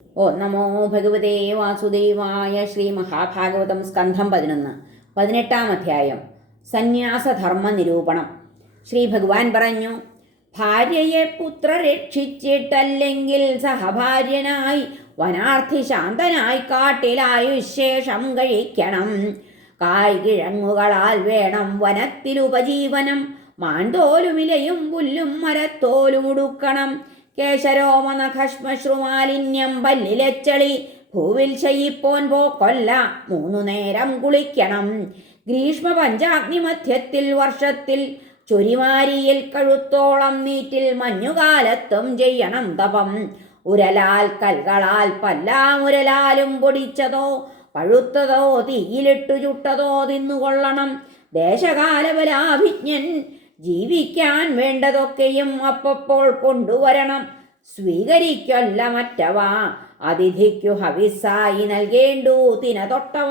ഓ നമോ ഭഗവതേ വാസുദേവായ. ശ്രീ മഹാഭാഗവതം സ്കന്ധം 11 18-ാം അധ്യായം. സന്യാസധർമ്മ നിരൂപണം. ശ്രീ ഭഗവാൻ പറഞ്ഞു, ഭാര്യയെ പുത്ര രക്ഷിച്ചിട്ടല്ലെങ്കിൽ സഹഭാര്യനായി വനാർത്ഥി ശാന്തനായി കാട്ടിലായുശേഷം കഴിക്കണം. കായ്കിഴങ്ങുകളാൽ വേണം വനത്തിലുപജീവനം. മാന്തോലുമിലയും പുല്ലും മരത്തോലും ഉടുക്കണം. കേശരോമനഖശ്മശ്രുമാലിന്യം പല്ലിലെച്ചളി ഭൂവിൽ ശയിപ്പോൻ പോക്കൊല്ല. 3 നേരം കുളിക്കണം. ഗ്രീഷ്മ പഞ്ചാഗ്നി മധ്യത്തിൽ വർഷത്തിൽ ചൊരിമാരിയിൽ കഴുത്തോളം നീറ്റിൽ മഞ്ഞുകാലത്തും ചെയ്യണം തപം. ഉരലാൽ കൽകളാൽ പല്ലാമുരലാലും പൊടിച്ചതോ പഴുത്തതോ തീയിലിട്ടു ചുട്ടതോ തിന്നുകൊള്ളണം. ദേശകാലബലാഭിജ്ഞൻ ജീവിക്കാൻ വേണ്ടതൊക്കെയും അപ്പപ്പോൾ കൊണ്ടുവരണം. സ്വീകരിക്കൊല്ല മറ്റവ. അതിഥിക്കു ഹവിസായി നൽകേണ്ടു തിന തൊട്ടവ.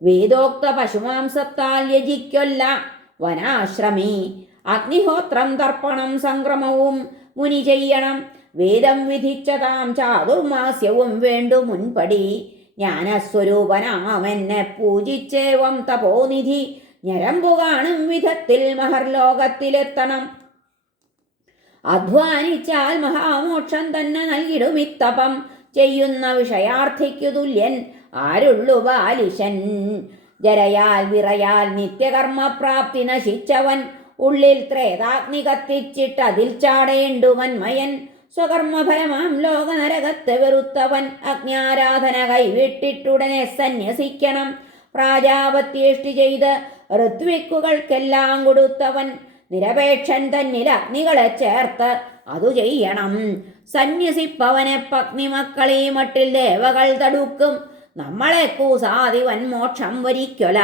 വേദോക്ത പശുമാംസത്താൽ യജിക്കൊല്ല വനാശ്രമി. അഗ്നിഹോത്രം തർപ്പണം സംക്രമവും മുനി ചെയ്യണം. വേദം വിധിച്ചതാം ചാതുർമാസ്യവും വേണ്ടു മുൻപടി. ജ്ഞാനസ്വരൂപനാമെന്നെ പൂജിച്ചേവം തപോനിധി. ഞരമ്പു കാണും വിധത്തിൽ മഹർലോകത്തിലെത്തണം. അധ്വാനിച്ചാൽ മഹാമോക്ഷം തന്നെ നൽകിടുമിത്തപം. ചെയ്യുന്ന വിഷയാർത്ഥിക്കു തുല്യൻ ആരുള്ളു ബാലിശൻ. ജരയാൽ വിറയാൽ നിത്യകർമ്മപ്രാപ്തി നശിച്ചവൻ. ഉള്ളിൽ ത്രേതാഗ്നി കത്തിച്ചിട്ട് അതിൽ ചാടേണ്ടു മന്മയൻ. സ്വകർമ്മഫലമാം ലോകനരകത്തെ വെറുത്തവൻ. അജ്ഞാരാധന കൈവിട്ടിട്ടുടനെ സന്യസിക്കണം. പ്രാജാപത്യേഷ്ടി ചെയ്ത് ഋത്വിക്കുകൾക്കെല്ലാം കൊടുത്തവൻ. നിരപേക്ഷൻ തന്നിൽ അഗ്നികളെ ചേർത്ത് അതു ചെയ്യണം. സന്യസിപ്പവനെ പത്നിമക്കളീ മട്ടിൽ ദേവകൾ തടുക്കും. നമ്മളെ കൂസാദിവൻ മോക്ഷം വരിക്കൊല.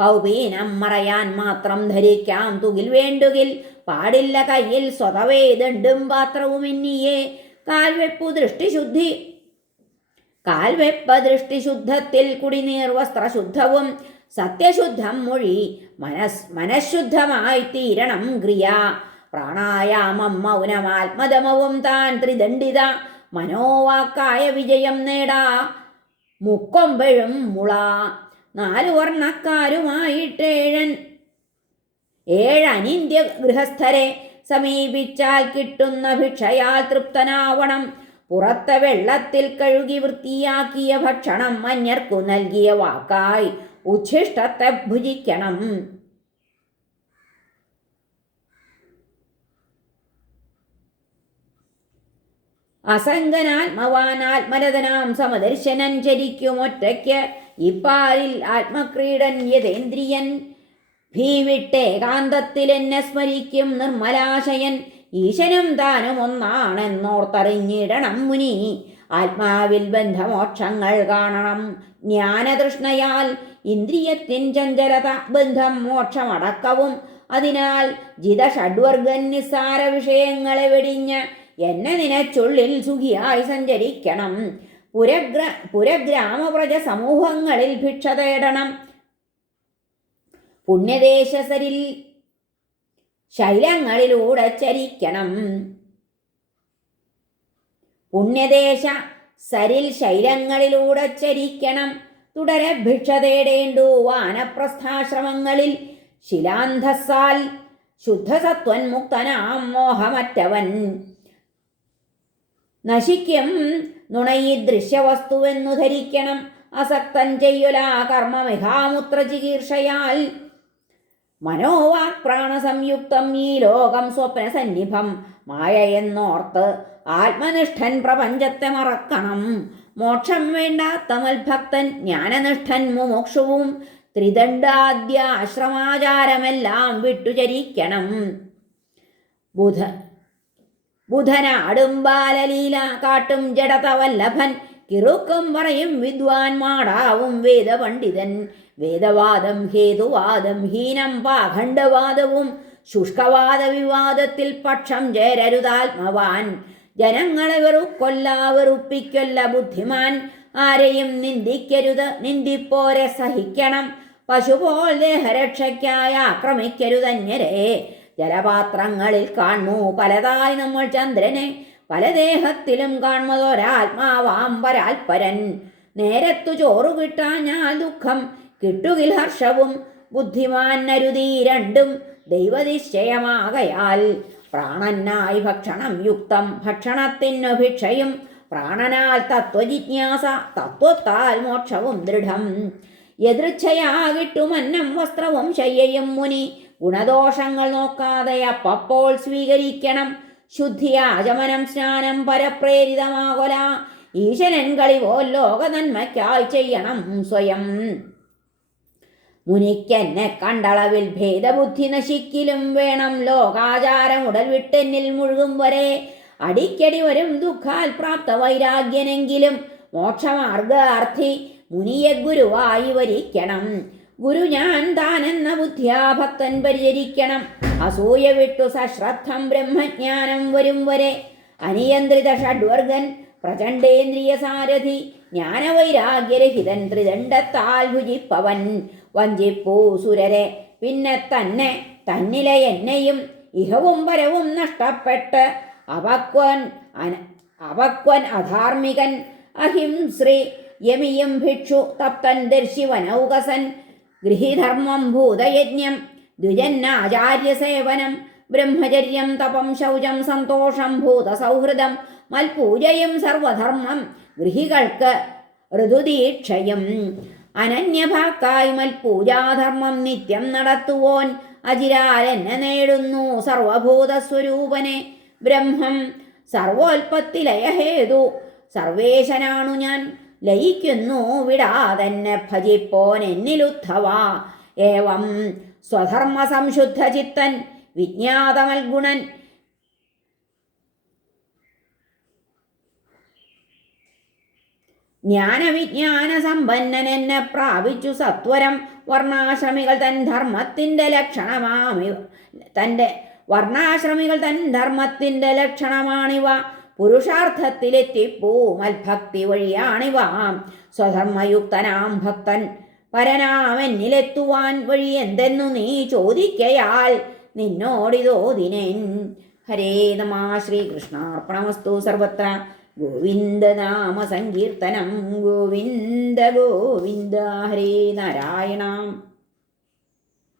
കൗപീനം മറയാൻ മാത്രം ധരിക്കാം തുകിൽ വേണ്ടുകിൽ. പാടില്ല കയ്യിൽ സ്വതവേ ദണ്ടും പാത്രവും എന്നിയേ. കാൽവെപ്പ ദൃഷ്ടിശുദ്ധത്തിൽ കുടിനീർ വസ്ത്രശുദ്ധവും. സത്യശുദ്ധം മൊഴി മനഃശുദ്ധമായി തീരണം ക്രിയ. പ്രാണായാമം മൗനമാത്മദമവും താൻ ത്രിദണ്ഡിത. മനോവാക്കായ വിജയം നേടാ മുക്കൊമ്പഴും മുള. 4 വർണ്ണക്കാരുമായിട്ടേഴൻ 7 അനിന്ദ്യ ഗൃഹസ്ഥരെ സമീപിച്ചാൽ കിട്ടുന്ന ഭിക്ഷയാൽ തൃപ്തനാവണം. പുറത്തെ വെള്ളത്തിൽ കഴുകി വൃത്തിയാക്കിയ ഭക്ഷണം അന്യർക്കു നൽകിയ വാക്കായി ഉച്ഛിഷ്ടത്തെ ഭുജിക്കണം. അസംഗനാത്മവാൻ ആത്മരതനാം സമദർശനൻ ചരിക്കും ഒറ്റയ്ക്ക്. ഇപ്പാരിൽ ആത്മക്രീഡൻ യതേന്ദ്രിയൻ. ഭീവിട്ടേകാന്തത്തിൽ എന്നെ സ്മരിക്കും നിർമ്മലാശയൻ. ഈശനും താനും ഒന്നാണെന്നോർത്തറിഞ്ഞിടണം മുനി. ആത്മാവിൽ ബന്ധമോക്ഷങ്ങൾ കാണണം. ജ്ഞാനതൃഷ്ണയാൽ ഇന്ദ്രിയത്തിൻ ചഞ്ചലത ബന്ധം മോക്ഷമടക്കവും. അതിനാൽ ജിത ഷഡ്വർഗൻ നിസ്സാര വിഷയങ്ങളെ വെടിഞ്ഞ് എന്നെ നിനച്ചുള്ളിൽ സുഖിയായി സഞ്ചരിക്കണം. പുരഗ്രാമപ്രജ സമൂഹങ്ങളിൽ ഭിക്ഷ തേടണം. പുണ്യദേശസരിൽ ശൈലങ്ങളിലൂടെ ചരിക്കണം. പുണ്യദേശ സരിൽ ശൈലങ്ങളിലൂടെ ചരിക്കണം. തുടരെ ഭിക്ഷ തേടേണ്ടു വാനപ്രസ്ഥാശ്രമങ്ങളിൽ. ശിലാന്ധസാൽ ശുദ്ധസത്വൻ മുക്തനാം മോഹമറ്റവൻ. നശിക്കും നുണയി ദൃശ്യവസ്തുവെന്നു ധരിക്കണം. അസക്തൻ ചെയ്യുലാ കർമ്മമിഹാമുത്ര ചികീർഷയാൽ. മനോവാക് പ്രാണസംയുക്തം ഈ ലോകം സ്വപ്നസന്നിഭം. മായ എന്നോർത്ത് ആത്മനിഷ്ഠൻ പ്രപഞ്ചത്തെ മറക്കണം. മോക്ഷം വേണ്ടാത്ത മൽഭക്തൻ ജ്ഞാനനിഷ്ഠൻ മുമുക്ഷുവും. ത്രിദണ്ഡാദ്യ ആശ്രമാചാരമെല്ലാം വിട്ടുചരിക്കണം. ബുധനാടും ബാലലീല കാട്ടും ജഡതവല്ലഭൻ. കിറുക്കും പറയും വിദ്വാൻ മാടാവും വേദപണ്ഡിതൻ. വേദവാദം ഹേതുവാദം ഹീനം പാഖണ്ഡവാദവും. ശുഷ്കവാദ വിവാദത്തിൽ പക്ഷം ചേരരുതാത്മവാൻ. ജനങ്ങളെ വെറുപ്പിക്കൊല്ല ബുദ്ധിമാൻ. ആരെയും നിന്ദിക്കരുത്, നിന്ദിപ്പോരെ സഹിക്കണം. പശുപോൽ ദേഹരക്ഷയ്ക്കായി ആക്രമിക്കരുതന്യരെ. ജലപാത്രങ്ങളിൽ കാണൂ പലതായി നമ്മൾ ചന്ദ്രനെ. പല ദേഹത്തിലും കാൺമതൊരാത്മാവാം പരാൽപരൻ. നേരത്തു ചോറു കിട്ടാഞ്ഞാൽ ദുഃഖം കിട്ടുകിൽ ഹർഷവും. ബുദ്ധിമാൻ നരുതീ രണ്ടും ദൈവനിശ്ചയമാകയാൽ. പ്രാണനായി ഭക്ഷണം യുക്തം ഭക്ഷണത്തിനു ഭിക്ഷയും. പ്രാണനാൽ തത്വജിജ്ഞാസ തത്വത്താൽ മോക്ഷവും ദൃഢം. യദൃച്ഛയാ കിട്ടുമന്നം വസ്ത്രവും ശയ്യയും മുനി. ഗുണദോഷങ്ങൾ നോക്കാതെ അപ്പോൾ സ്വീകരിക്കണം. ശുദ്ധിയാചമനം സ്നാനം പരപ്രേരിതമാകൊല. ഈശ്വരൻ കളിപോൽ ലോക നന്മയ്ക്കായി ചെയ്യണം സ്വയം. മുനിക്കെന്നെ കണ്ടളവിൽ ഭേദബുദ്ധി നശിക്കിലും വേണം. ലോകാചാരം ഉടൽ വിട്ടെന്നിൽ മുഴുകും വരെ അടിക്കടി വരും ദുഃഖാൽ പ്രാപ്ത വൈരാഗ്യനെങ്കിലും. മോക്ഷമാർഗാർത്ഥി മുനിയെ ഗുരുവായി വരിക്കണം. ഗുരു ഞാൻ താനെന്ന ബുദ്ധിയാ ഭക്തൻ പരിചരിക്കണം. അസൂയ വിട്ടു സശ്രദ്ധം ബ്രഹ്മജ്ഞാനം വരും വരെ. അനിയന്ത്രിത ഷഡ്വർഗൻ പ്രചണ്ഡേന്ദ്രിയ സാരഥി. ജ്ഞാനവൈരാഗ്യരഹിതൻ ത്രിദണ്ഡത്താൽ ഭുജിപ്പവൻ. വഞ്ചിപ്പൂ സുരരെ പിന്നെ തന്നെ തന്നിലെ എന്നെയും. ഇഹവും പരവും നഷ്ടപ്പെട്ട് അപക്വൻ അധാർമികൻ. അഹിംശ്രീ യമിയും ഭിക്ഷു തപ്തൻ ദർശിവനൗകസൻ. ഗൃഹിധർമ്മം ഭൂതയജ്ഞം ദ്വിജന്നാചാര്യസേവനം. ബ്രഹ്മചര്യം തപം ശൗചം സന്തോഷം ഭൂതസൗഹൃദം. മൽപൂജയും സർവധർമ്മം ഗൃഹികൾക്ക് ഋതുദീക്ഷയും. അനന്യഭാക്കായി മൽപൂജാധർമ്മം നിത്യം നടത്തുവോൻ. അജിരാൽ എന്നെ നേടുന്നു സർവഭൂതസ്വരൂപനെ. ബ്രഹ്മം സർവോൽപത്തി ലയഹേതു സർവേശനാണു ഞാൻ. ലയിക്കുന്നു വിടാതെന്നെ ഭജിപ്പോൻ എന്നിലുദ്ധവ. ഏവം സ്വധർമ്മ സംശുദ്ധ ചിത്തൻ വിജ്ഞാതമൽഗുണൻ. ജ്ഞാനവിജ്ഞാന സമ്പന്നൻ എന്നെ പ്രാപിച്ചു സത്വരം. വർണ്ണാശ്രമികൾ തൻ ധർമ്മത്തിൻ്റെ ലക്ഷണമാണിവ. പുരുഷാർത്ഥത്തിലെത്തിപ്പൂ മൽഭക്തി വഴിയാണിവ. സ്വധർമ്മയുക്തനാം ഭക്തൻ പരനാമെന്നിലെത്തുവാൻ വഴി എന്തെന്നു നീ ചോദിക്കയാൽ നിന്നോടിതോതിനേൻ. ഹരേ നമഃ. ശ്രീകൃഷ്ണാർപ്പണമസ്തു. സർവത്ര ഗോവിന്ദനാമ സങ്കീർത്തനം. ഗോവിന്ദ ഗോവിന്ദ. ഹരേ നാരായണ.